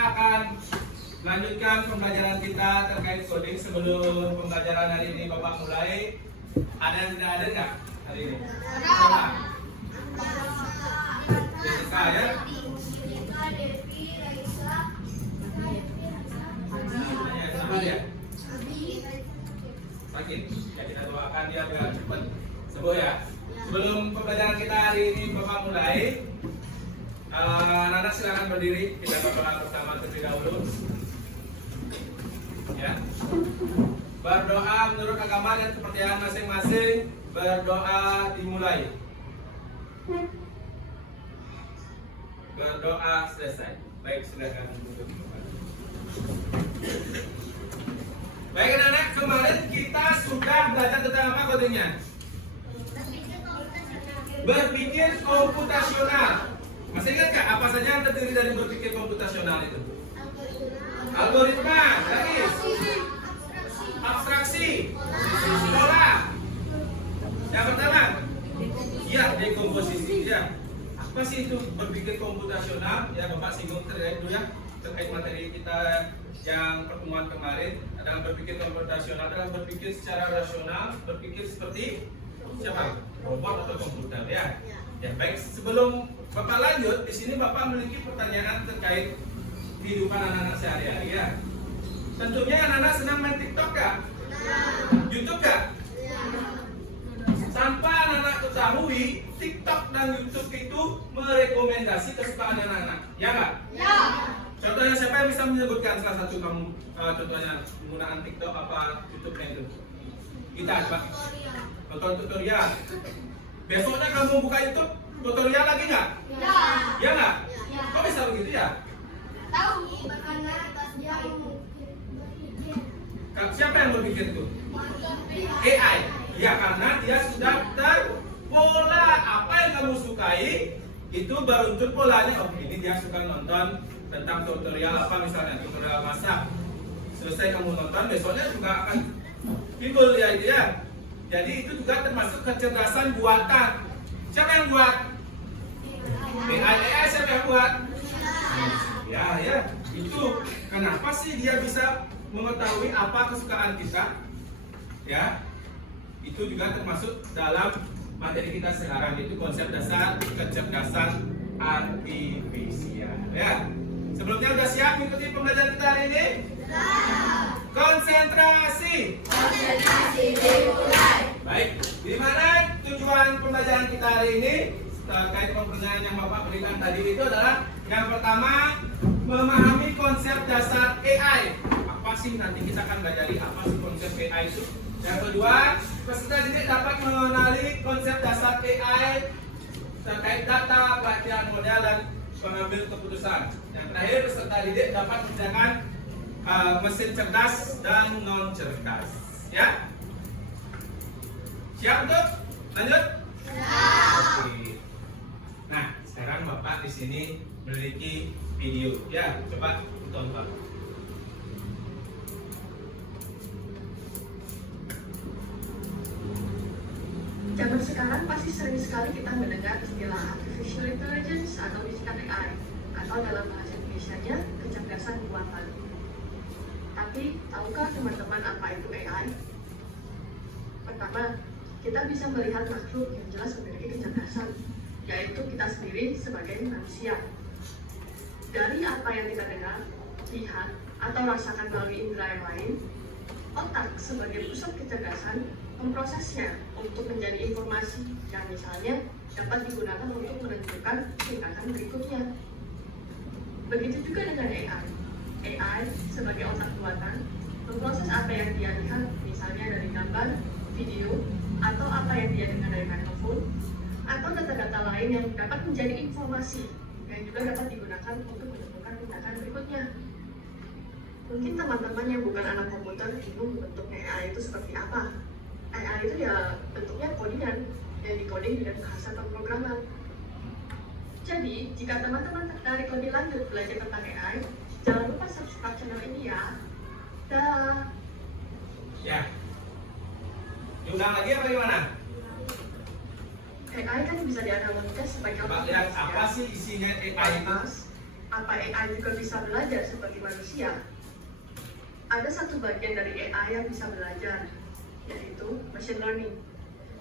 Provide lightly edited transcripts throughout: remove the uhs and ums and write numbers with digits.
akan lanjutkan pembelajaran kita terkait coding. Sebelum pembelajaran hari ini Bapak mulai, ada yang tidak ada nggak hari ini? Ada. Jessica ya? Ya. Sakit. Ya, kita doakan dia biar cepat sembuh ya. Sebelum pembelajaran kita hari ini Bapak mulai, anak-anak silakan berdiri. Kita berdoa bersama terlebih dahulu. Ya. Berdoa menurut agama dan kepercayaan masing-masing. Berdoa dimulai. Berdoa selesai. Baik, silakan duduk. Baik anak-anak, kemarin kita sudah belajar tentang apa kodenya? Berpikir komputasional. Masih ingat gak apa saja yang terdiri dari berpikir komputasional itu? Algoritma, garis, abstraksi, pola. Yang pertama, ya dekomposisi. Ya, apa sih itu berpikir komputasional? Ya Bapak singgung terkait dulu ya, terkait materi kita yang pertemuan kemarin. Dalam berpikir komputasional adalah berpikir secara rasional, berpikir seperti siapa? Robot atau komputer ya. Ya baik, sebelum Bapak lanjut, di sini Bapak memiliki pertanyaan terkait kehidupan anak-anak sehari-hari ya. Tentunya anak-anak senang main TikTok gak? YouTube gak? Tanpa anak-anak ketahui, TikTok dan YouTube itu merekomendasi kesukaan anak-anak, ya nggak? Ya. Contohnya siapa yang bisa menyebutkan salah satu kamu contohnya penggunaan TikTok apa YouTube-nya itu? Kita Pak. Tonton tutorial. Besoknya kamu buka YouTube, tutorial lagi nggak? Ya. Ya nggak? Ya. Kok bisa begitu ya? Tahu karena dia Siapa yang berpikir itu? AI. Ya karena dia sudah terpola apa yang kamu sukai itu baru muncul polanya. Oh ini dia suka nonton tentang tutorial apa misalnya tutorial masak. Selesai kamu nonton besoknya juga akan timbul ya itu ya. Jadi itu juga termasuk kecerdasan buatan. Siapa yang buat? AI siapa yang buat? Ya itu kenapa sih dia bisa mengetahui apa kesukaan kita? Ya itu juga termasuk dalam materi kita sekarang, itu konsep dasar kecerdasan artifisial ya. Sebelumnya sudah siap mengikuti pembelajaran kita hari ini? Konsentrasi dimulai. Baik, di mana tujuan pembelajaran kita hari ini terkait pertanyaan yang Bapak berikan tadi itu adalah yang pertama memahami konsep dasar AI. Apa sih nanti kita akan belajar apa sih konsep AI itu? Yang kedua, peserta didik dapat mengenali konsep dasar AI terkait data, pelatihan model dan pengambil keputusan. Yang terakhir, peserta didik dapat menggunakan mesin cerdas dan non cerdas. Ya, siap untuk lanjut? Oke. Nah, sekarang Bapak di sini memiliki video. Ya, coba tonton Pak. Zaman sekarang pasti sering sekali kita mendengar istilah artificial intelligence atau disingkat AI, atau dalam bahasa Indonesianya kecerdasan buatan. Tapi tahukah teman-teman apa itu AI? Pertama, kita bisa melihat makhluk yang jelas memiliki kecerdasan, yaitu kita sendiri sebagai manusia. Dari apa yang kita dengar, lihat, atau rasakan melalui indera yang lain, otak sebagai pusat kecerdasan memprosesnya untuk menjadi informasi yang misalnya dapat digunakan untuk menentukan tindakan berikutnya. Begitu juga dengan AI. AI sebagai otak buatan memproses apa yang dia lihat, misalnya dari gambar, video, atau apa yang dia dengar dari mikrofon, atau data-data lain yang dapat menjadi informasi yang juga dapat digunakan untuk menentukan tindakan berikutnya. Mungkin teman-teman yang bukan anak komputer bingung bentuknya AI itu seperti apa. AI itu ya bentuknya codingan yang dikoding dengan bahasa pemrograman. Jadi, jika teman-teman tertarik lebih lanjut belajar tentang AI, jangan lupa subscribe channel ini ya. Dah. Ya. Diulang lagi apa gimana? AI kan bisa dianalogikan sebagai Coba lihat apa sih isinya AI itu? Apa AI juga bisa belajar seperti manusia? Ada satu bagian dari AI yang bisa belajar, yaitu machine learning.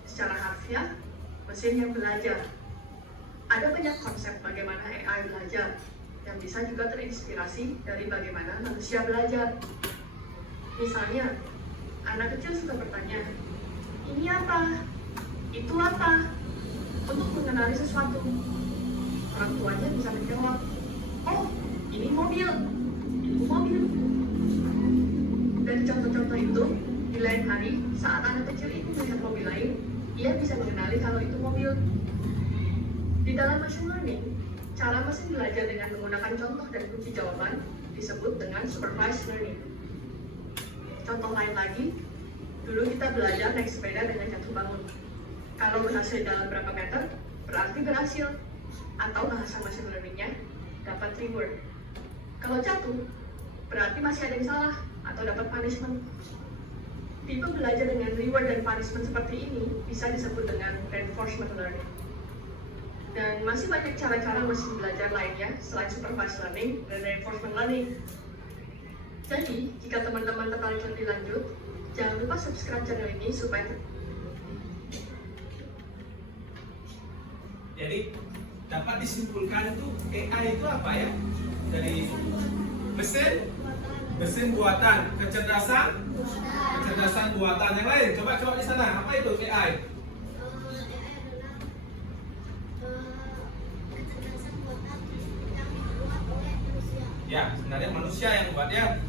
Secara harfiah, mesin yang belajar. Ada banyak konsep bagaimana AI belajar, yang bisa juga terinspirasi dari bagaimana manusia belajar. Misalnya, anak kecil suka bertanya, ini apa? Itu apa? Untuk mengenali sesuatu. Orang tuanya bisa menjawab, oh, ini mobil. Itu mobil. Dari contoh-contoh itu, di lain hari, saat anak kecil itu melihat mobil lain, ia bisa mengenali kalau itu mobil. Di dalam machine learning, cara mesin belajar dengan menggunakan contoh dan kunci jawaban disebut dengan supervised learning. Contoh lain lagi, dulu kita belajar naik sepeda dengan jatuh bangun. Kalau berhasil dalam berapa meter, berarti berhasil. Atau bahasa machine learning-nya dapat reward. Kalau jatuh, berarti masih ada yang salah atau dapat punishment. Tipe belajar dengan reward dan punishment seperti ini bisa disebut dengan reinforcement learning. Dan masih banyak cara-cara mesin belajar lainnya selain supervised learning dan reinforcement learning. Jadi, jika teman-teman tertarik lebih lanjut, jangan lupa subscribe channel ini supaya Jadi dapat disimpulkan itu AI itu apa ya? Dari mesin buatan, kecerdasan buatan yang lain. Coba di sana, apa itu AI? Ya, sebenarnya manusia yang buatnya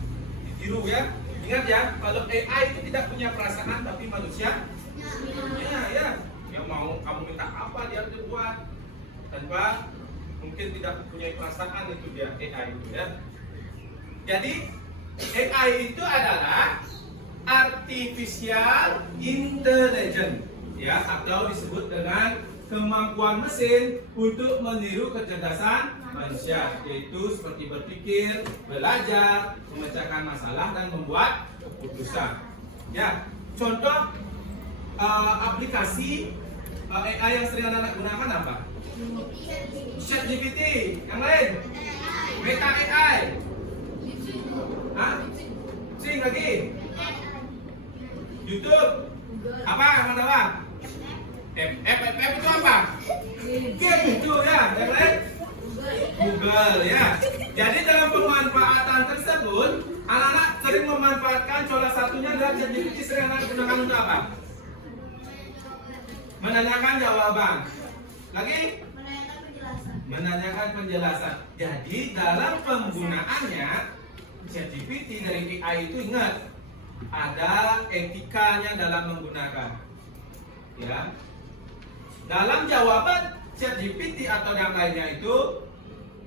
ditiru ya. Ingat ya, kalau AI itu tidak punya perasaan tapi manusia ya. Yang mau kamu minta apa dia harus buat tanpa mungkin tidak punya perasaan, itu dia AI itu ya. Jadi AI itu adalah artificial intelligence ya, atau disebut dengan kemampuan mesin untuk meniru kecerdasan manusia, yaitu seperti berpikir, belajar, memecahkan masalah dan membuat keputusan. Ya, contoh aplikasi AI yang sering anak gunakan apa? ChatGPT. Yang lain? Meta AI. Hah? Sing lagi? YouTube. Apa? Mana apa? FFF itu apa? Game itu ya. Yang lain? Google ya. Jadi dalam pemanfaatan tersebut, anak-anak sering memanfaatkan salah satunya adalah ChatGPT sering anak gunakan untuk apa? Menanyakan jawaban. Lagi? Menanyakan penjelasan. Jadi dalam penggunaannya ChatGPT dari AI itu ingat ada etikanya dalam menggunakan. Ya. Dalam jawaban ChatGPT atau yang lainnya itu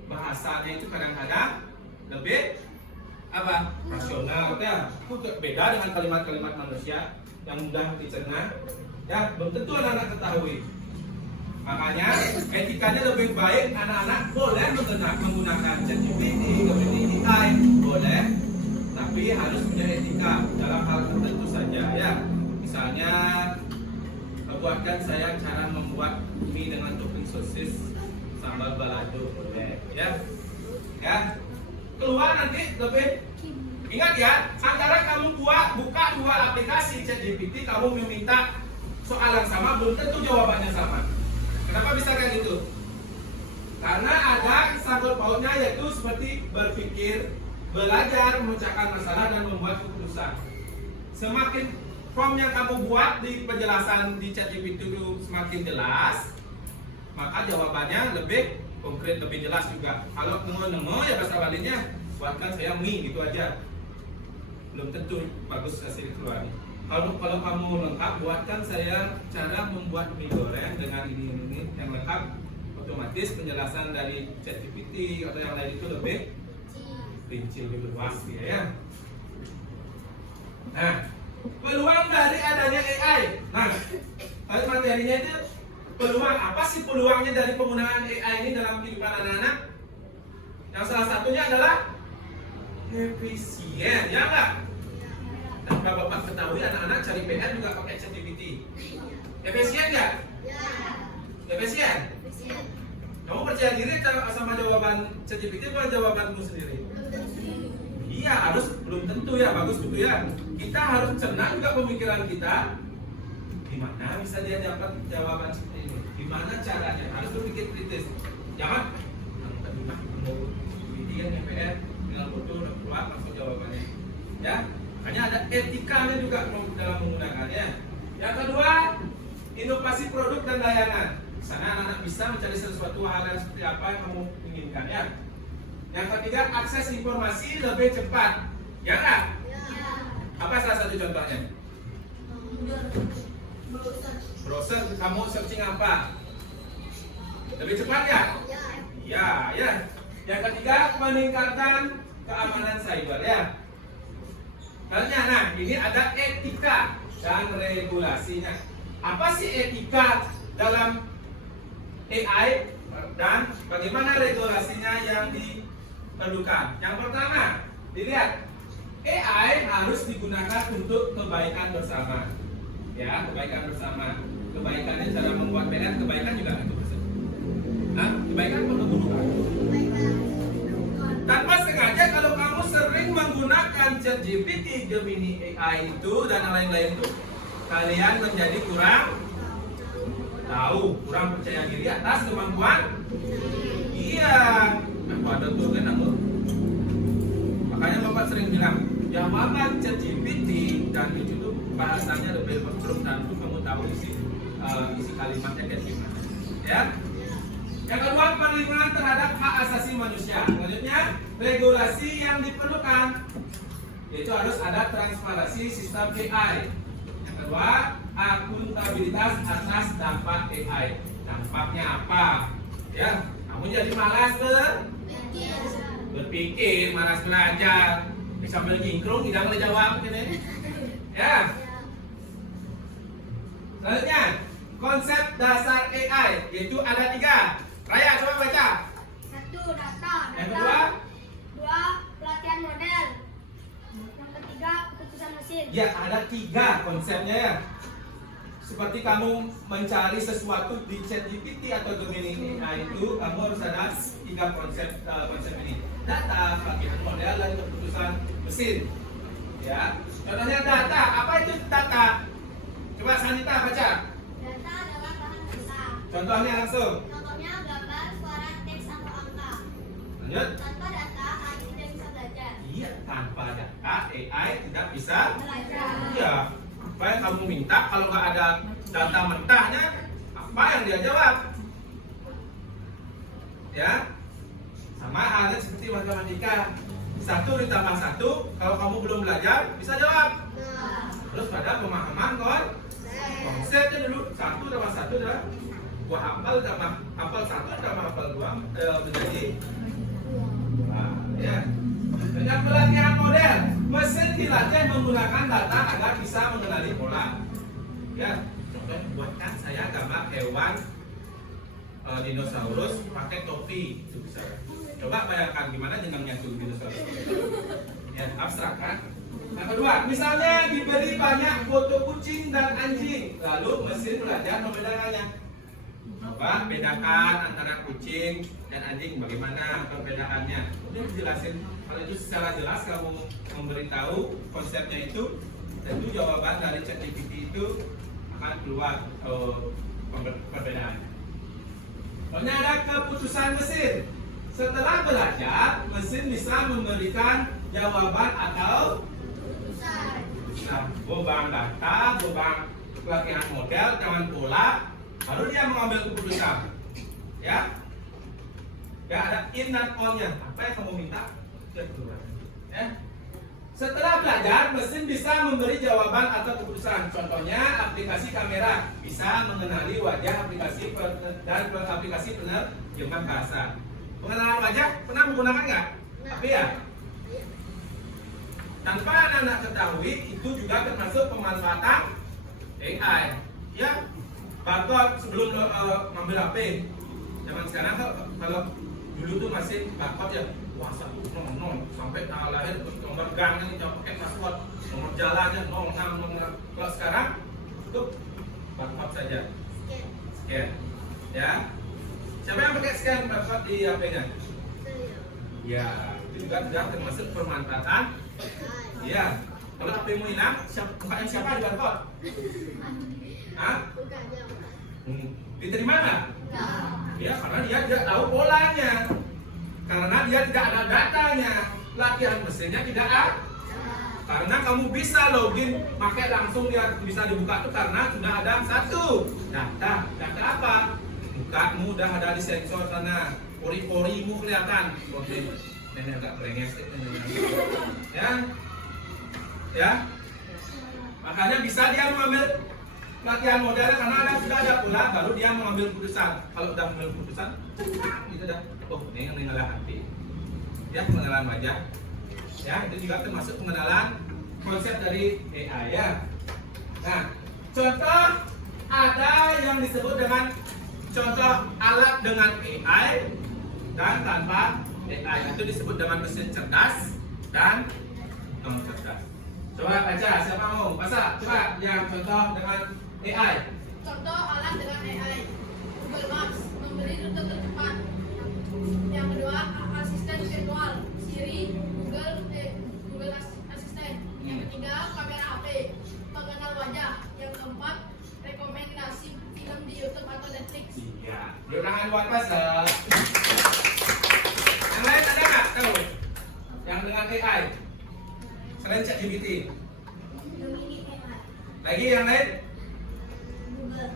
bahasanya itu kadang-kadang lebih apa? Rasional ya. Itu beda dengan kalimat-kalimat manusia yang mudah dicerna. Ya, belum tentu anak-anak ketahui. Makanya etikanya lebih baik anak-anak boleh menggunakan ChatGPT, AI boleh, tapi harus punya etika dalam hal tertentu saja ya. Misalnya buatkan saya cara membuat mie dengan topping sosis sambal balado boleh ya. Ya. Keluar nanti lebih ingat ya, antara kamu buka dua aplikasi ChatGPT, kamu meminta soal yang sama, belum tentu jawabannya sama. Kenapa bisa kayak gitu? Karena ada sangkut pautnya, yaitu seperti berpikir, belajar, memecahkan masalah dan membuat keputusan. Semakin form yang kamu buat di penjelasan di ChatGPT itu semakin jelas, maka jawabannya lebih konkret, lebih jelas juga. Kalau nemu ya bahasa Balinya, buatkan saya mie gitu aja, belum tentu bagus hasil keluarnya. Kalau kamu lengkap, buatkan saya cara membuat mie goreng dengan ini yang lengkap, otomatis penjelasan dari ChatGPT atau yang lain itu lebih rinci, lebih luas ya. Nah, peluang dari adanya AI. Nah, materinya itu peluang apa sih peluangnya dari penggunaan AI ini dalam kehidupan anak-anak? Yang salah satunya adalah efisien, ya enggak? Tanpa Bapak ketahui anak-anak cari PR juga pakai ChatGPT. Efisien nggak? Efisien? Kamu percaya diri sama jawaban ChatGPT atau jawabanmu sendiri? Iya, harus belum tentu ya, bagus gitu ya. Kita harus cerna juga pemikiran kita. Gimana bisa dia dapat jawaban seperti ini? Gimana caranya? Harus berpikir kritis. Jangan bikin MPR tinggal foto udah keluar langsung jawabannya. Ya, hanya ada etikanya juga dalam menggunakannya. Yang kedua, inovasi produk dan layanan. Di sana anak-anak bisa mencari sesuatu hal yang seperti apa yang kamu inginkan ya. Yang ketiga, akses informasi lebih cepat. Ya nggak? Apa salah satu contohnya? Browser, kamu searching apa? Lebih cepat ya? Ya, ya. Yang ketiga, meningkatkan keamanan cyber ya. Nah, ini ada etika dan regulasinya. Apa sih etika dalam AI dan bagaimana regulasinya yang diperlukan? Yang pertama, dilihat AI harus digunakan untuk kebaikan bersama. Ya, kebaikan bersama. Kebaikannya cara membuat PR, kebaikan juga itu bersama. Nah, kebaikan atau keburukan? Tanpa sengaja kalau kamu sering menggunakan ChatGPT, Gemini AI itu dan lain-lain itu, kalian menjadi kurang tahu, kurang percaya diri atas kemampuan. Iya, aku ada tuh kan aku. Makanya bapak sering bilang, jawaban ChatGPT dan itu tuh bahasanya lebih belum tentu kamu tahu isi kalimatnya kayak gimana. Ya. Yang kedua, perlindungan terhadap hak asasi manusia. Selanjutnya, regulasi yang diperlukan, yaitu harus ada transparansi sistem AI. Yang kedua, akuntabilitas atas dampak AI. Dampaknya apa? Ya, kamu jadi malas berpikir, malas belajar, sambil ngingkrung tidak boleh jawab, gini. Ya. Selanjutnya, konsep dasar AI, yaitu ada 3. Raya, coba baca. 1. Data. Yang kedua, 2. Pelatihan model. Yang ketiga, keputusan mesin. ya ada 3 konsepnya ya. Seperti kamu mencari sesuatu di ChatGPT atau Gemini AI itu, kamu harus ada 3 konsep ini. Data, pelatihan model, dan keputusan mesin. Ya. Contohnya data. Apa itu data? Coba Sanita baca. Data adalah bahan data. Contohnya langsung. Contohnya gambar, suara, teks, atau angka. Lanjut. Tanpa data, AI tidak bisa belajar. Iya, tanpa data AI tidak bisa. Belajar. Iya. Apa yang kamu minta kalau nggak ada data mentahnya, apa yang dia jawab? Ya, sama halnya seperti matematika. 1 ditambah 1, kalau kamu belum belajar bisa jawab. Terus pada pemahaman konsepnya dulu 1 tambah 1 adalah gua hafal tambah hafal 1 tambah hafal 2 menjadi. Nah, ya. Dengan pelatihan model, mesin dilatih menggunakan data agar bisa mengenali pola. Ya, contoh buatkan saya gambar hewan dinosaurus pakai topi, itu bisa. Coba bayangkan gimana jenengnya tuh dinosaurus. Ya, abstrak kan? Yang kedua, misalnya diberi banyak foto kucing dan anjing, lalu mesin belajar membedakannya. Coba bedakan antara kucing dan anjing, bagaimana perbedaannya? Kemudian dijelasin. Kalau itu secara jelas kamu memberitahu konsepnya itu, tentu jawaban dari ChatGPT itu akan keluar perbedaan. Soalnya ada keputusan mesin. Setelah belajar, mesin bisa memberikan jawaban atau beban data, beban pelatihan model, dengan pola, baru dia mengambil keputusan. Ya, ya ada in dan on-nya. Apa yang kamu minta? Ya. Setelah belajar, mesin bisa memberi jawaban atau keputusan. Contohnya, aplikasi kamera bisa mengenali wajah dan aplikasi penerjemah bahasa. Pengenalan wajah pernah menggunakan nggak? Tapi ya, tanpa anak-anak ketahui, itu juga termasuk pemanfaatan AI. Ya, barcode sebelum ngambil HP. Zaman sekarang kalau dulu tuh masih barcode ya, wah 100 sampai tanggal lahir, terus nomor gangnya nih, pakai password, nomor jalannya 06. Kalau sekarang itu barcode saja. Scan. Ya. Siapa yang pakai scan barcode di HP-nya? Ya, itu juga sudah termasuk pemanfaatan. Iya. Kalau HP-mu hilang, bukaan siapa di barcode? Hah? Diterima nggak? Ya, karena dia tidak tahu polanya. Karena dia tidak ada datanya. Latihan mesinnya tidak ada. Karena kamu bisa login, pakai langsung dia bisa dibuka tuh karena sudah ada satu data. Data apa? Mukamu udah ada di sensor sana, pori-porimu kelihatan. Nenek agak berenges, ya, ya. Makanya bisa dia mengambil latihan model karena sudah ada pula, baru dia mengambil keputusan. Kalau udah mengambil keputusan, gitu dah. Oh, ini yang mengenal hati. Ya, pengenalan wajah. Ya, itu juga termasuk pengenalan konsep dari AI ya. Nah, contoh ada yang disebut dengan contoh alat dengan AI dan tanpa AI, itu disebut dengan mesin cerdas dan non cerdas. Coba baca, siapa mau? Masa? Coba yang contoh dengan AI. Contoh alat dengan AI. Google Maps memberi rute tercepat. Yang kedua, asisten virtual Siri, Google Asisten. Yang ketiga, kamera HP, pengenal wajah. Yang keempat, rekomendasi film di YouTube atau Netflix. Iya. Beri tangan buat pasal. Yang lain ada nggak tahu? Yang dengan AI selain ChatGPT. Gemini AI. Lagi yang lain? Google.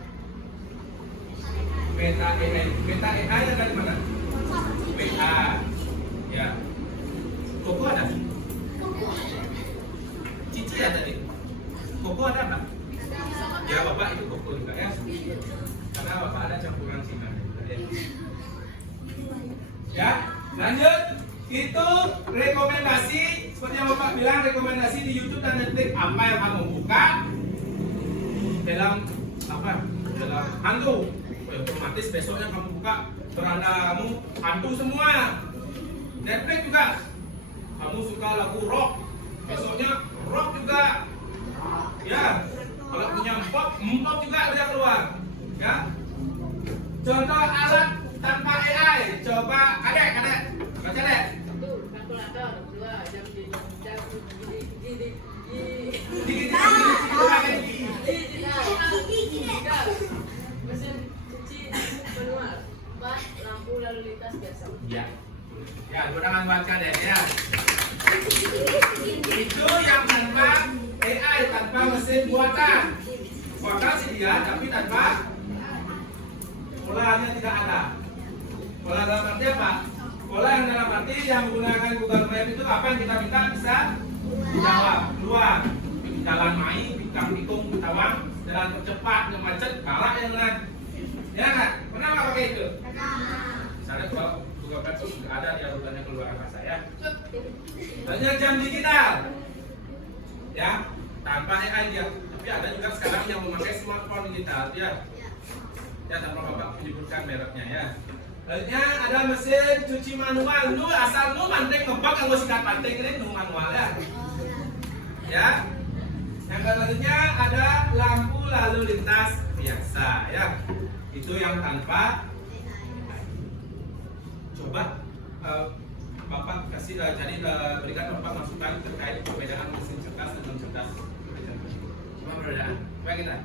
Meta AI. Meta AI ada di mana? Meta. Ya. Koko ada? Cici ya tadi. Koko ada nggak? Ya bapak itu Koko juga ya. Karena bapak ada campuran Cina. Ya, lanjut. Itu rekomendasi seperti yang bapak bilang, rekomendasi di YouTube dan Netflix. Apa yang kamu buka dalam apa? Dalam hantu. Otomatis besoknya kamu buka beranda kamu hantu semua. Netflix juga. Kamu suka lagu rock, besoknya rock juga. Ya, kalau punya pop juga dia keluar. Ya. Contoh alat tanpa AI. Coba kadek, baca deh. Kalkulator, 2 jam digital, mesin cuci manual, 4 lampu lalu lintas biasa. Ya, ya, jangan baca deh ya. Itu yang tanpa AI, tanpa mesin buatan. Buatan sih dia, tapi tanpa polanya tidak ada. Pola dalam arti apa? Pola yang dalam arti yang menggunakan Google Map itu apa yang kita minta bisa dijawab, keluar. Jalan main, bintang pikung, tawang, jalan tercepat, yang macet, kalah yang lain. Ya nggak? Pernah nggak pakai itu? Misalnya kalau Google Map itu sudah ada dia rutanya keluar angkasa ya. Banyak jam digital, ya tanpa AI dia. Tapi ada juga sekarang yang memakai smartphone digital ya. Ya tanpa bapak menyebutkan mereknya ya. Selanjutnya ada mesin cuci manual. Lu asal lu mantek ngebak yang gue sikat pantek ini nu manual ya. Ya. Yang selanjutnya ada lampu lalu lintas biasa ya. Itu yang tanpa. Coba bapak kasih jadi berikan bapak masukan terkait perbedaan mesin cerdas dan non cerdas. Coba perbedaan. Coba kita.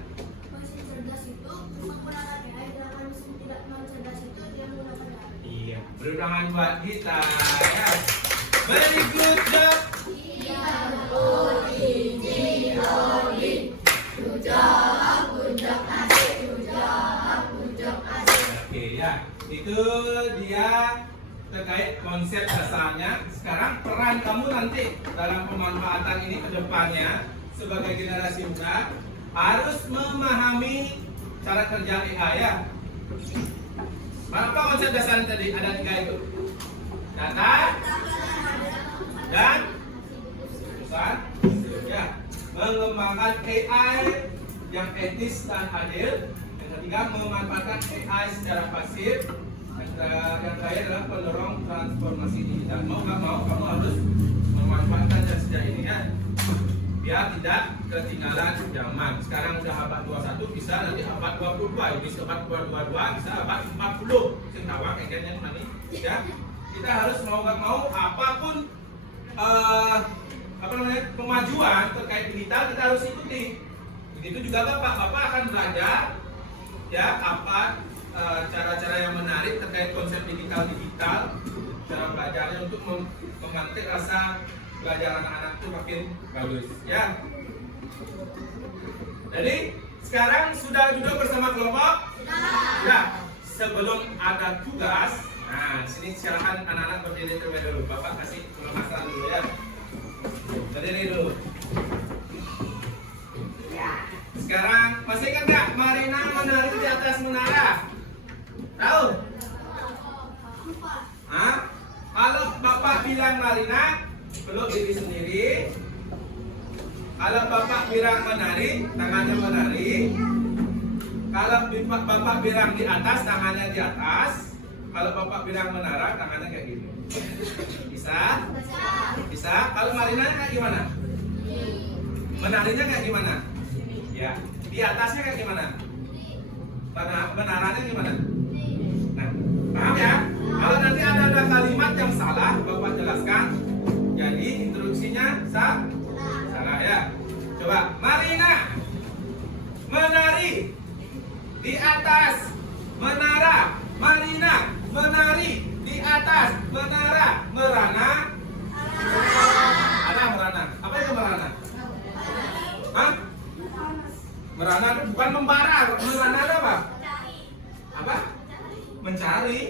Mesin cerdas itu menggunakan AI, sedangkan mesin tidak non cerdas itu dia menggunakan AI. Iya, beri tangan buat kita ya. Very good job. Oke ya, itu dia terkait konsep dasarnya. Sekarang peran kamu nanti dalam pemanfaatan ini ke depannya sebagai generasi muda harus memahami cara kerja AI ya. Apa konsep dasar tadi? Ada 3 itu. Data dan keputusan. Ya, mengembangkan AI yang etis dan adil. Yang ketiga, memanfaatkan AI secara pasif. Yang terakhir adalah pendorong transformasi digital. Mau nggak mau, kamu harus memanfaatkan jasa ini ya. Biar biar tidak ketinggalan zaman. Sekarang udah abad 21, bisa nanti abad 22, bisa abad 22, bisa abad 40. Sing tawang kayaknya nanti ya. Kita harus mau nggak mau apapun kemajuan terkait digital kita harus ikuti. Begitu juga Bapak akan belajar ya apa cara-cara yang menarik terkait konsep digital, cara belajarnya untuk memantik rasa belajar anak-anak itu makin bagus ya. Jadi sekarang sudah duduk bersama kelompok? Ya. Sebelum ada tugas, nah sini silakan anak-anak berdiri terlebih dahulu. Bapak kasih pemasaran dulu ya. Berdiri dulu. Sekarang masih ingat nggak Marina menari di atas menara? Tahu? Hah? Kalau Bapak bilang Marina, peluk diri sendiri. Kalau Bapak bilang menari, tangannya menari. Kalau Bapak bilang di atas, tangannya di atas. Kalau Bapak bilang menara, tangannya kayak gini. Bisa? Bisa. Kalau Marina kayak gimana? Menarinya kayak gimana? Ya. Di atasnya kayak gimana? Menaranya gimana? Nah, paham ya? Kalau nanti ada kalimat yang salah, Bapak jelaskan. Jadi instruksinya salah ya. Coba, Marina menari di atas menara. Marina menari di atas menara. Merana. Merana. Apa itu merana? Hah? Merana itu bukan membara. Merana itu apa? Apa? Mencari.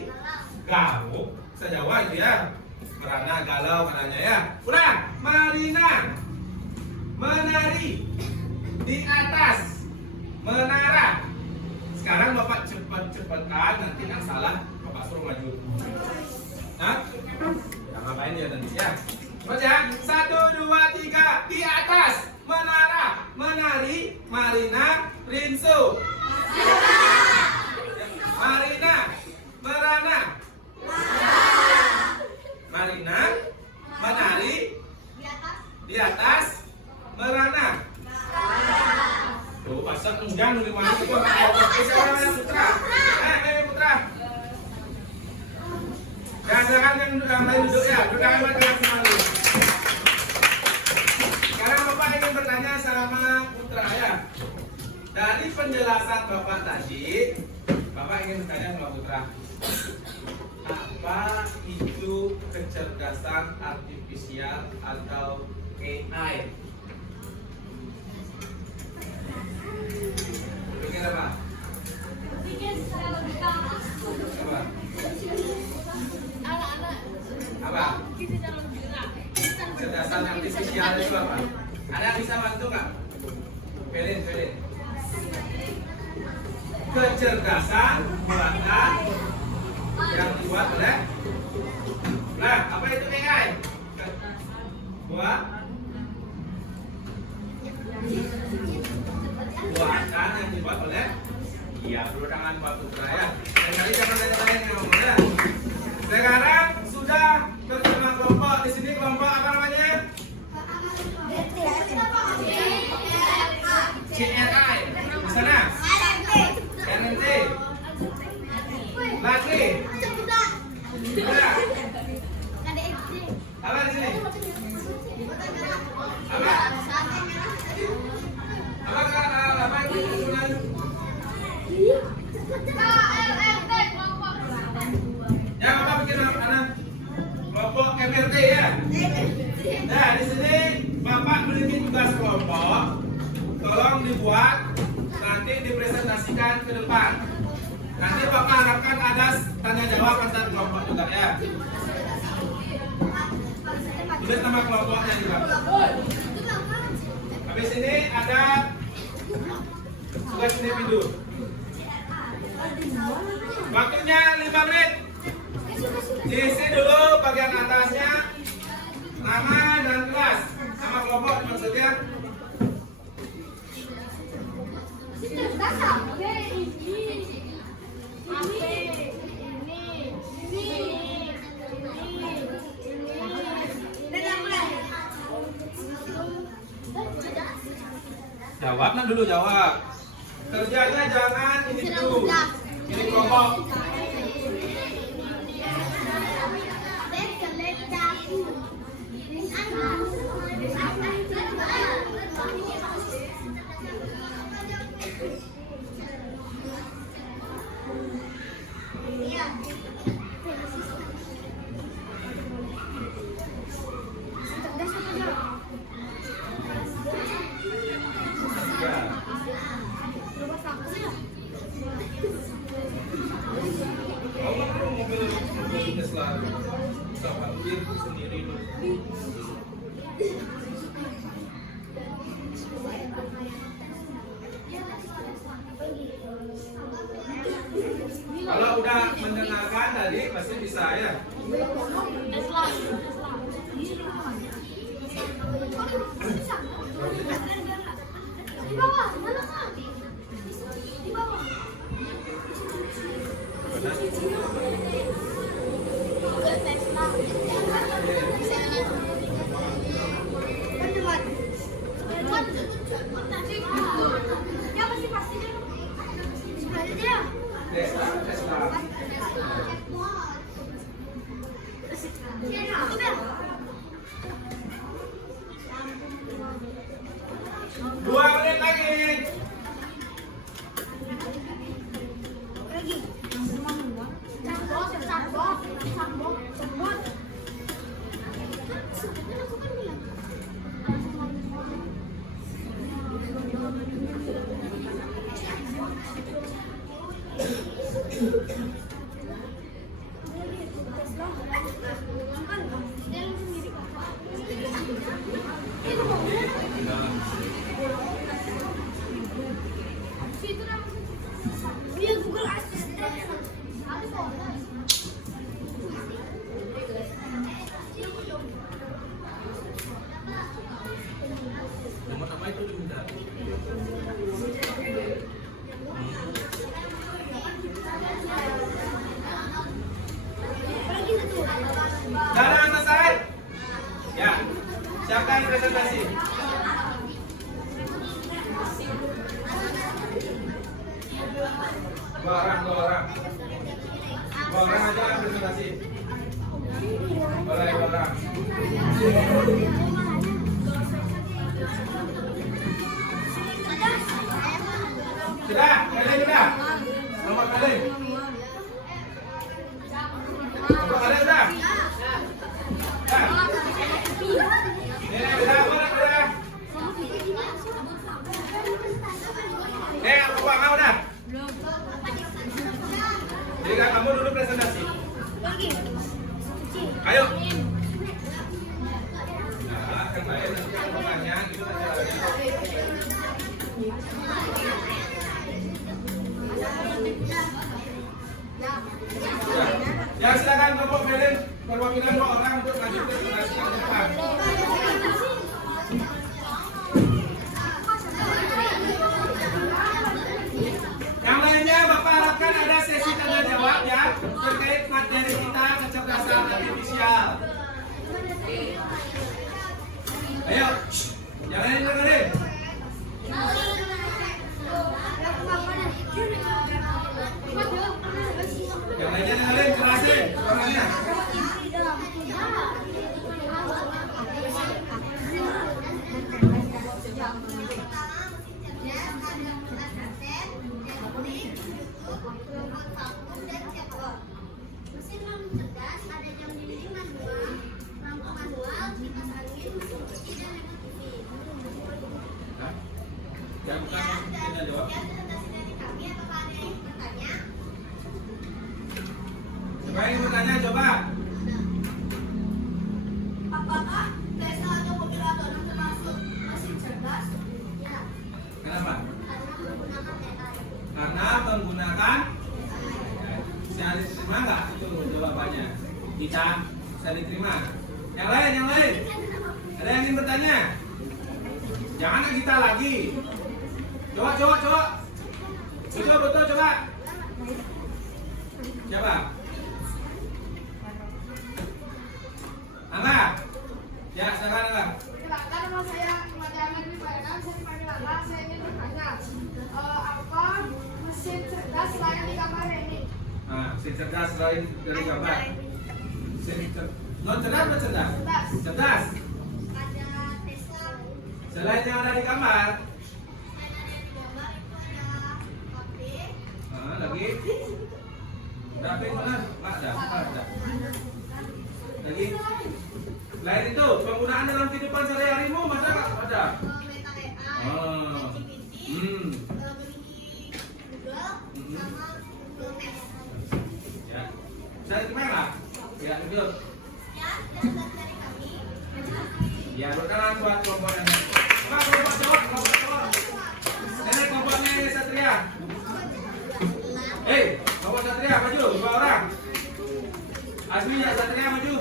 Galau. Sejawa itu ya. Merana galau katanya ya. Udah, Marina menari di atas menara. Sekarang Bapak cepat-cepatkan, nanti yang salah Bapak suruh maju. Hah? Ya, ngapain dia nanti ya? Baca, 1, 2, 3, di atas menara, menari, Marina, Rinsu. Marina, merana. Marina, menari, di atas, merana. Tuh, pasang enggak di mana itu? Sekarang Putra. Putra. Jangan yang lain duduk ya. Duduk yang lain. Sekarang Bapak ingin bertanya sama Putra ya. Dari penjelasan Bapak tadi, Bapak ingin bertanya sama Putra. Apa itu kecerdasan artifisial atau AI? Pikir apa? Apa? Apa? Kecerdasan artifisial itu apa? Ada yang bisa bantu nggak? Pelin. Kecerdasan buatan yang dibuat oleh. Nah, apa itu AI? Buatan yang dibuat oleh. Iya, perlu tangan Pak Putra ya. Dan tadi jangan tanya-tanya yang ngomong ya. Sekarang sudah bersama kelompok. Di sini kelompok apa namanya? CRI. Di sana? NNT. Lagi. Udah. Apa di sini? Apa itu tulisan? Ya, Bapak bikin anak kelompok MRT ya. Nah, di sini Bapak memiliki tugas kelompok. Tolong dibuat, nanti dipresentasikan ke depan. Nanti Bapak harapkan ada tanya jawab antar kelompok juga ya. Tulis nama kelompoknya juga. Habis ini ada tugas individu. Waktunya 5 menit. Diisi dulu bagian atasnya, nama dan kelas, sama kelompok maksudnya. Ini Jawab nak dulu jawab. Kerjanya jangan ini dulu. Ini kelompok. Kalau udah mendengarkan tadi pasti bisa ya. Di bawah, mana kan? Di bawah. Ya pasti pasti dia. Dua menit lagi. Google Assistant. Nomor apa itu diminta? Sekarang selesai. Ya, siapkan presentasi. Dua orang aja yang presentasi. Boleh, dua orang. Sudah, kalian sudah. Nomor kalian. Nomor kalian sudah. Ini sudah, sudah. Aku buat kau dah. Jadi kamu dulu presentasi. Ayo. Nah, kembali nanti aku tanya gitu aja lagi. Ya, silakan kelompok kalian perwakilan 2 orang untuk lanjut presentasi ke depan. Yang lainnya Bapak harapkan ada sesi tanya jawab ya terkait materi kita kecerdasan artifisial. Ayo, yang lain dengerin. Yang lainnya dengerin, jelasin suaranya. Mesin lampu cerdas ada jam dinding manual, lampu manual, kipas angin, kunci dan remote TV. Ya, bukan tanya jawab. Ya, presentasi dari kami. Apakah ada yang bertanya? Siapa yang bertanya coba? Apakah Tesla atau mobil otonom termasuk mesin cerdas? Ya, Kenapa? karena menggunakan AI. Karena menggunakan bisa diterima nggak itu jawabannya? Bisa diterima. Yang lain. Ada yang ingin bertanya? Jangan kita lagi. Coba. Betul coba. Siapa? Angga. Ya, silakan Angga. Silakan, nama saya Ahmad Ahmad Wibayan. Saya dipanggil Angga. Saya ingin apa mesin cerdas lain di kamar ini? Nah, mesin cerdas lain dari gambar. Non cerdas atau cerdas? Cerdas. Cerdas. Ada Tesla. Selain yang ada di kamar. Lagi. Berapa mana? Ada. Lagi. Selain itu, penggunaan dalam kehidupan sehari-harimu masa nggak ada? Ya. Cari kemana? Ya, betul. Ya, berkenan buat kelompoknya. Pak, kelompok cowok. Nenek kelompoknya ini Satria. Hei, kelompok Satria maju, 2 orang. Asmi ya Satria maju.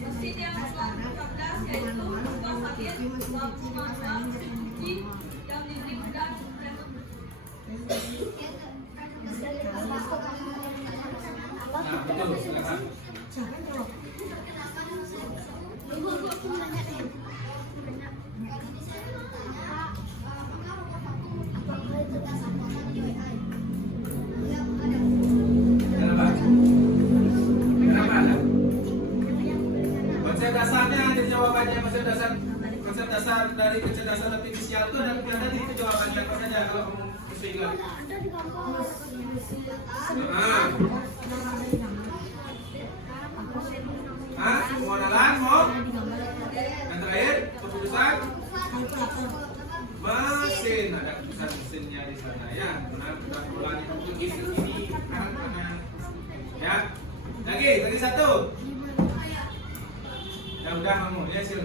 Mesin yang cerdas yaitu membuat sakit, memasak, cuci, yang diberi dan Nah, betul, silakan. Kenapa? Kenapa ada? Konsep dasarnya ada jawabannya, konsep dasar dari kecerdasan artifisial itu ada di jawabannya apa saja kalau kamu mesti ingat. Pengenalan mau? Yang terakhir keputusan mesin, ada keputusan mesinnya di sana ya. Benar, sudah ulangi untuk ini kanan. Ya, lagi satu. Yang udah kamu ya sil.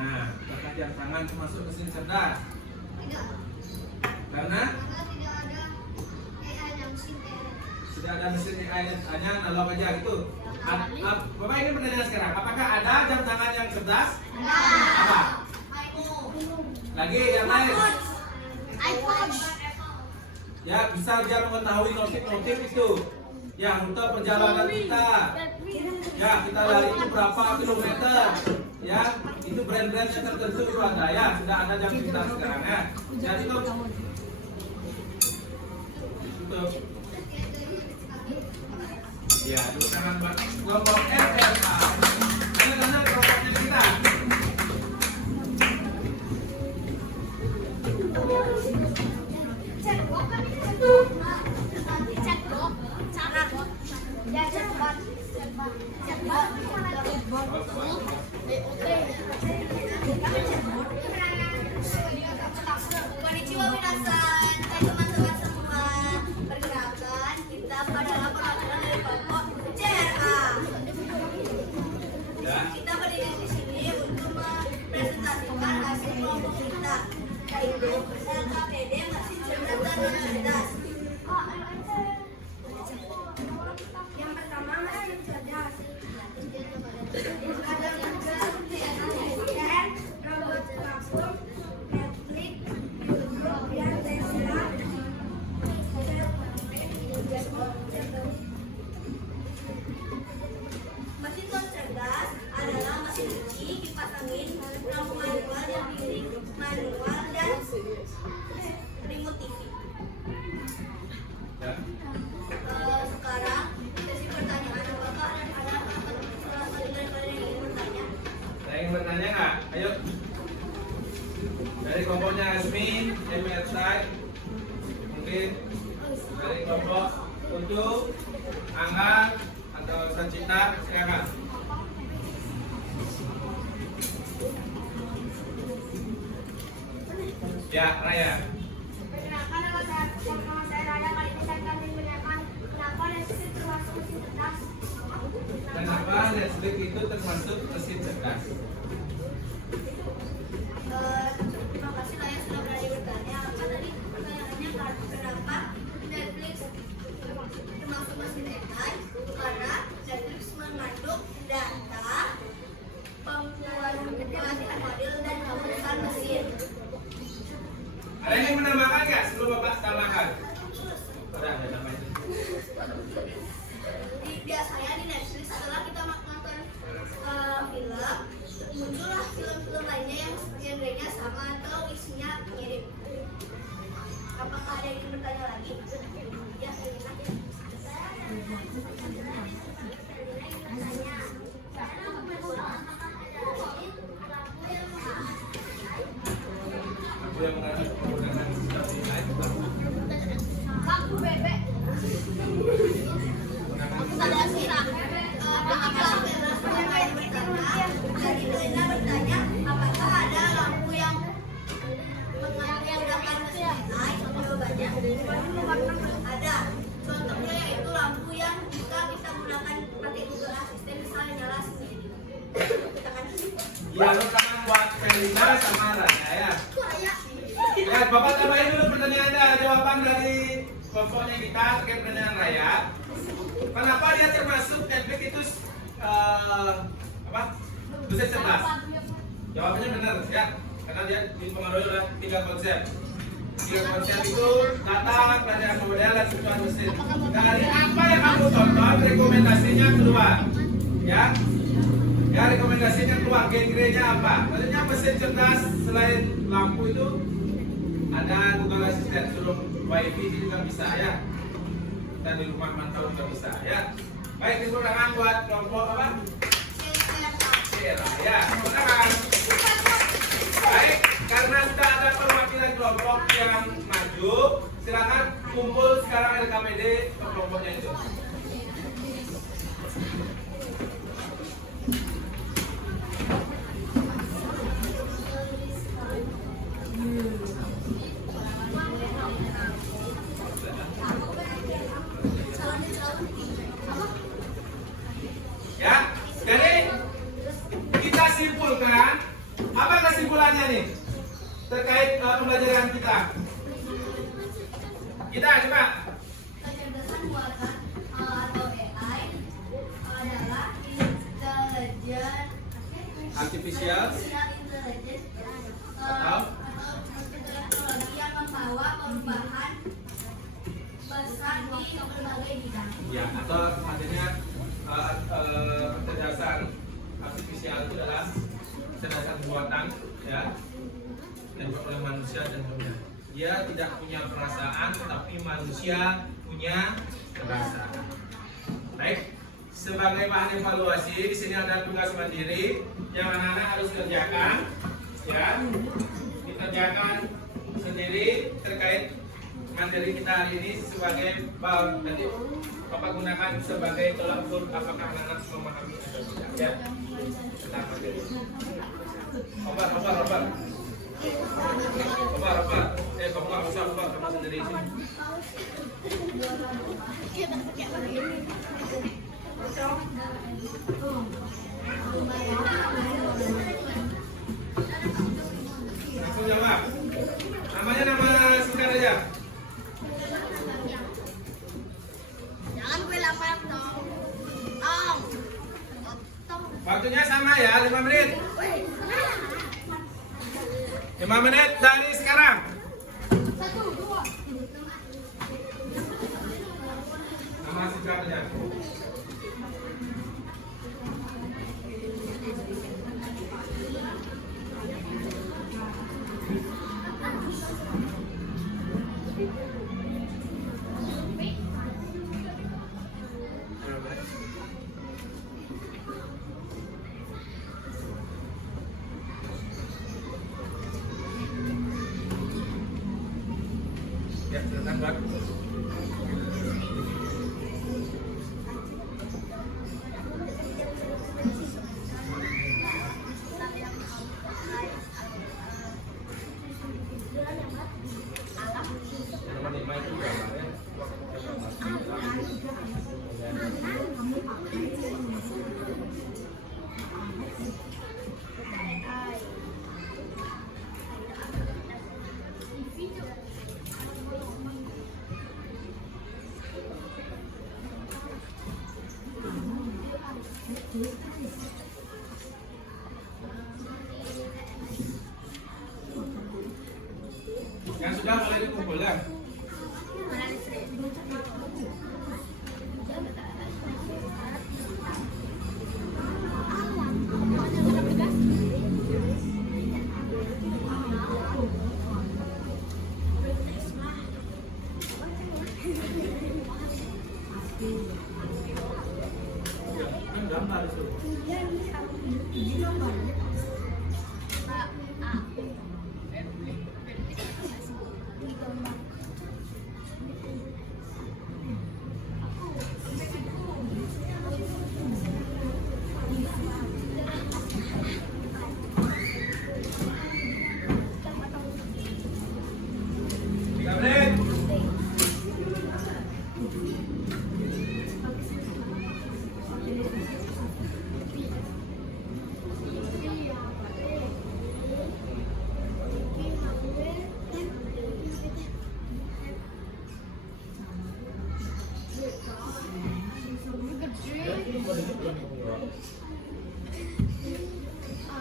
Nah, apakah jam tangan termasuk mesin cerdas? Karena tidak ada mesin AI, hanya analog aja gitu. Bapak ingin bertanya sekarang, apakah ada jam tangan yang cerdas? Apa? Lagi yang lain? iPhone. Ya, bisa dia mengetahui notif-notif itu. Ya, rute perjalanan kita. Ya, kita lari itu berapa kilometer. Ya, itu brand-brand yang tertentu itu ada ya. Sudah ada jam kita sekarang ya. Jadi itu. Ya, itu tangan kelompok RLA. Karena kelompoknya kita. Konnichiwa minasan, teman-teman semua. Perkenalkan, kita adalah perwakilan dari kelompok CRA. Kita berdiri di sini untuk mempresentasikan hasil kelompok kita, yaitu LKPD mesin cerdas dan non-cerdas. Yang pertama mesin cerdas. Ada robot vakum, elektrik, dan Tesla. Mesin non-cerdas adalah mesin cuci, kipas angin, lampu manual dan piring manual dan remote TV. Ya. Sekarang sesi pertanyaan apakah ada salah satu dari kalian yang ingin bertanya? Saya ingin bertanya nggak? Ayo. Dari kelompoknya Asmin, MSI, mungkin dari kelompok Ucu, Angga, atau Sancita, silakan. Ya, Raya. Perkenalkan, nama saya Raya. Kali ini saya akan menanyakan kenapa listrik termasuk mesin cerdas. Kenapa listrik itu termasuk mesin cerdas? Terima kasih Raya model dan pemeriksaan mesin. Ada yang menambahkan nggak sebelum Bapak tambahkan? Udah, ya tambahin. Biasanya di Netflix setelah kita nonton film, muncullah film-film lainnya yang genrenya sama atau isinya mirip. Apakah ada yang ingin bertanya lagi? Ya, saya ingin aja. Aku yang mengajar penggunaan seperti lain. Lampu bebek. Saya sih, dari Lena bertanya, apakah ada lampu yang menggunakan mesin naik? Jawabannya ada. Contohnya yaitu lampu yang jika kita gunakan pakai Google Assistant misalnya nyala sendiri. Ya, lo tangan buat Felina sama Raya ya. Ya, Bapak tambahin dulu pertanyaannya, jawaban dari kelompoknya kita terkait pertanyaan Raya. Kenapa dia termasuk Netflix itu apa? Bisa cerdas. Jawabannya benar ya, karena dia dipengaruhi oleh 3 konsep. 3 konsep itu data, pelajaran model, dan kebutuhan mesin. Dari apa yang kamu tonton, rekomendasinya keluar, ya. Ya, rekomendasinya keluar. Genre-nya apa? Maksudnya mesin cerdas selain lampu itu ada Google Assistant, suruh WiFi juga bisa ya. Dan di rumah mantau juga bisa ya. Baik, tepuk tangan buat kelompok apa? Ya, tepuk tangan. Baik, karena sudah ada perwakilan kelompok yang maju, silakan kumpul sekarang LKPD ke kelompoknya itu. Ya, jadi kita simpulkan apa kesimpulannya nih terkait pembelajaran kita. Kita coba. Kecerdasan buatan atau AI adalah intelijen Artificial intelligence atau teknologi yang membawa perubahan besar di berbagai bidang. ya, atau artinya kecerdasan artifisial itu adalah kecerdasan buatan ya, yang dibuat oleh manusia dan dunia. Dia tidak punya perasaan, tapi manusia punya perasaan. Baik, sebagai bahan evaluasi di sini ada tugas mandiri yang anak-anak harus kerjakan, ya, dikerjakan sendiri terkait materi kita hari ini sebagai nanti Bapak gunakan sebagai tolak ukur apakah anak-anak memahami atau tidak. Ya, tentang materi. Obat. Kamu nggak usah obat sama sendiri sini. Langsung jawab. Namanya nama singkat aja. Jangan gue lapar dong. Waktunya sama ya, 5 menit. 5 menit dari sekarang. Nama singkatnya. Ya, silakan Pak. Nomor 5 itu gambarnya. kumpul ya. Kan gambar itu. Tiga menit.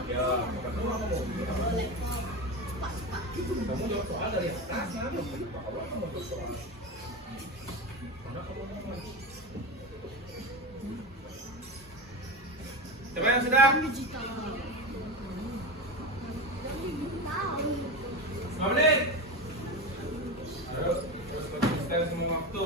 Ya, kamu jawab soal dari atas, kamu jawab soal. Siapa yang sedang? 5 menit. Terus konsisten semua waktu.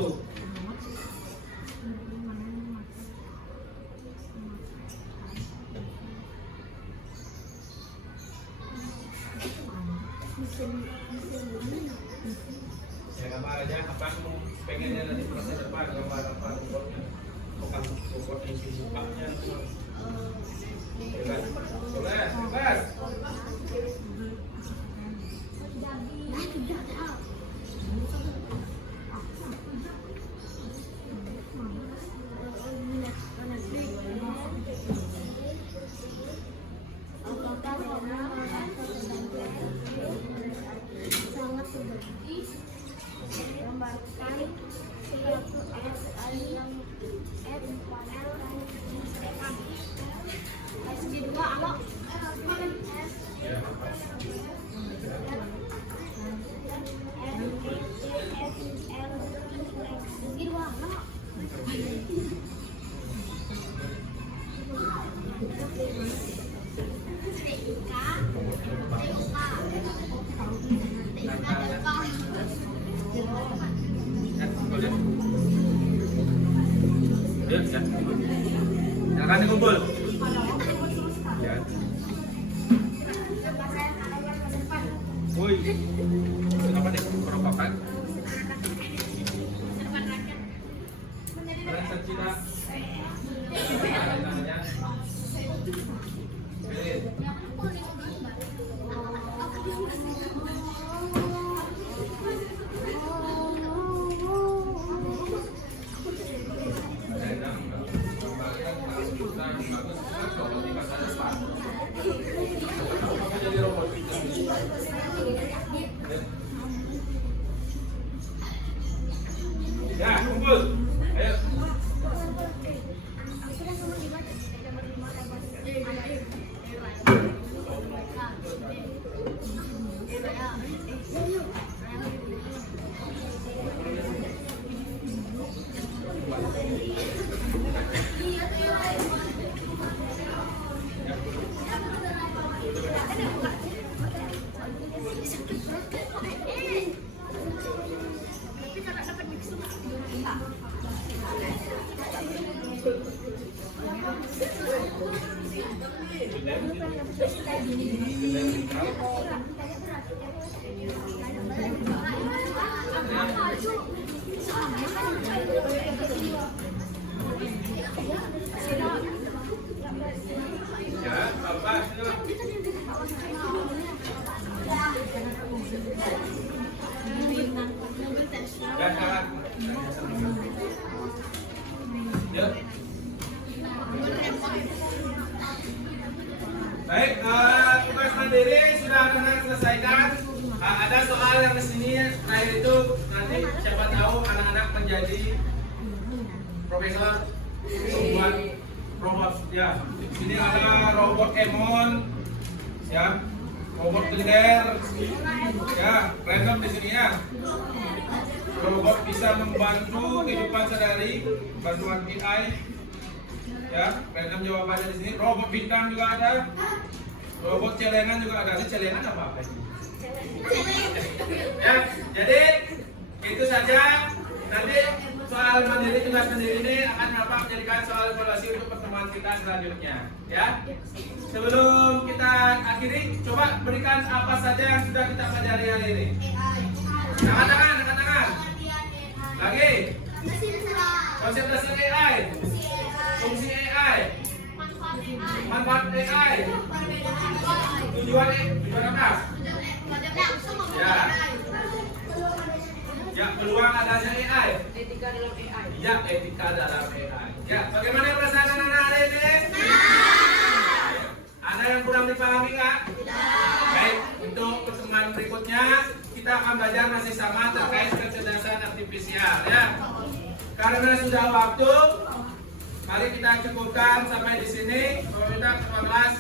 Ya gambar aja apa kamu pengennya nanti proses depan gambar apa robotnya, bukan robotnya isi mukanya. Bebas, bebas, bebas. Silakan dikumpul. Ya. Woi, apa deh? Perompakan. Rasa cita. Ya, kumpul. Ayo. Ya, Bapak. Ya, salah. Ya. Baik, tugas mandiri sudah anak selesaikan. Ada soal yang di sini terakhir itu nanti siapa tahu anak-anak menjadi profesor membuat robot ya. Di sini ada robot Emon ya. robot blender, ya random di sini ya. Robot bisa membantu kehidupan sehari-hari, bantuan AI, ya random jawabannya di sini. Robot bintang juga ada, robot celengan juga ada. Ini celengan apa ini? Ya, jadi itu saja. Nanti soal mandiri, tugas mandiri ini akan Bapak menjadikan soal evaluasi untuk pertemuan kita selanjutnya. Ya. Sebelum kita akhiri, coba berikan apa saja yang sudah kita pelajari hari ini. Angkat tangan, angkat tangan. Lagi. Konsentrasi AI. Fungsi AI. Manfaat AI. Tujuan apa? Ya. Ya, peluang adanya AI. Etika dalam AI. Ya, etika dalam AI. Ya, bagaimana perasaan anak-anak hari ini? Ada yang kurang dipahami nggak? Baik, untuk pertemuan berikutnya kita akan belajar masih sama terkait kecerdasan artifisial ya. Karena sudah waktu, mari kita cukupkan sampai di sini. Kalau kita ketua kelas